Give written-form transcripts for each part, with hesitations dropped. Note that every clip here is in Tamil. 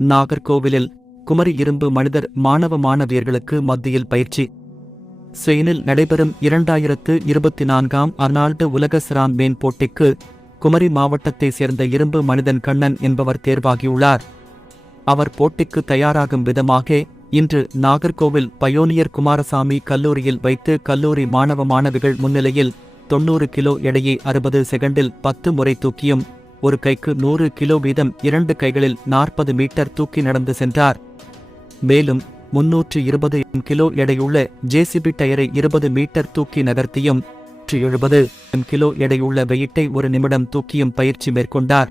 நாகர்கோவிலில் குமரி இரும்பு மனிதர் மாணவ மாணவியர்களுக்கு மத்தியில் பயிற்சி. ஸ்பெயினில் நடைபெறும் 2024 அர்னால்டு உலக சிராம்பேன் போட்டிக்கு குமரி மாவட்டத்தைச் சேர்ந்த இரும்பு மனிதன் கண்ணன் என்பவர் தேர்வாகியுள்ளார். அவர் போட்டிக்கு தயாராகும் விதமாக இன்று நாகர்கோவில் பயோனியர் குமாரசாமி கல்லூரியில் வைத்து கல்லூரி மாணவ மாணவிகள் முன்னிலையில் 90 கிலோ எடையை 60 செகண்டில் 10 முறை தூக்கியும் ஒரு கைக்கு 100 கிலோ வீதம் 2 கைகளில் 40 மீட்டர் தூக்கி நடந்து சென்றார். மேலும் 320 கிலோ எடையுள்ள ஜேசிபி டயரை 20 மீட்டர் தூக்கி நகர்த்தியும் 170 கிலோ எடையுள்ள வெயிட்டை 1 நிமிடம் தூக்கியும் பயிற்சி மேற்கொண்டார்.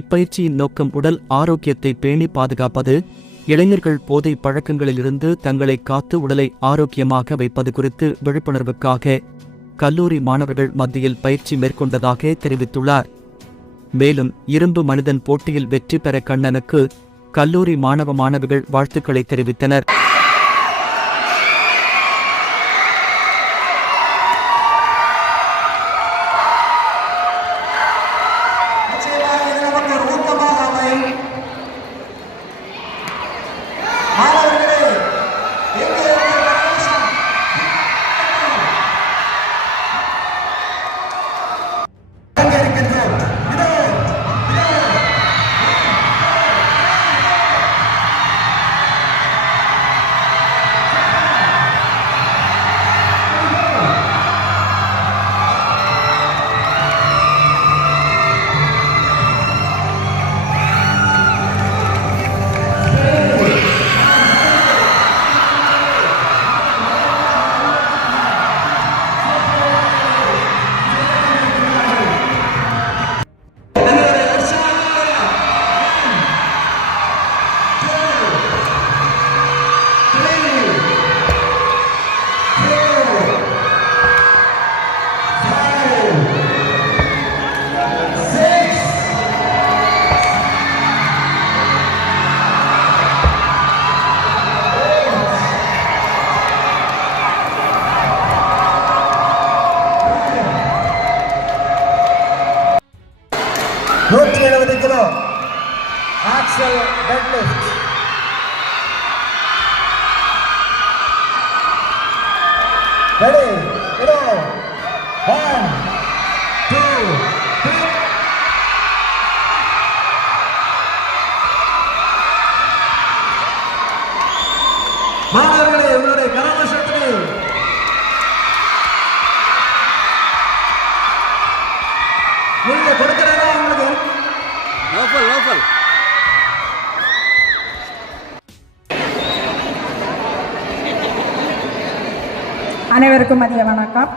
இப்பயிற்சியின் நோக்கம் உடல் ஆரோக்கியத்தை பேணி பாதுகாப்பது, இளைஞர்கள் போதை பழக்கங்களிலிருந்து தங்களை காத்து உடலை ஆரோக்கியமாக வைப்பது குறித்து விழிப்புணர்வுக்காக கல்லூரி மாணவர்கள் மத்தியில் பயிற்சி மேற்கொண்டதாக தெரிவித்துள்ளார். மேலும் இரும்பு மனிதன் போட்டியில் வெற்றி பெற கண்ணனுக்கு கல்லூரி மாணவ மாணவிகள் வாழ்த்துக்களை தெரிவித்தனர். Kilo axle deadlift. ரெடி, இதோ 1 2 3. மாணவர்களே, உங்களுடைய கரகோஷத்திலே நீங்க கொடுக்கிறதா உங்களுக்கு லோக்கல். அனைவருக்கும் மதிய வணக்கம்.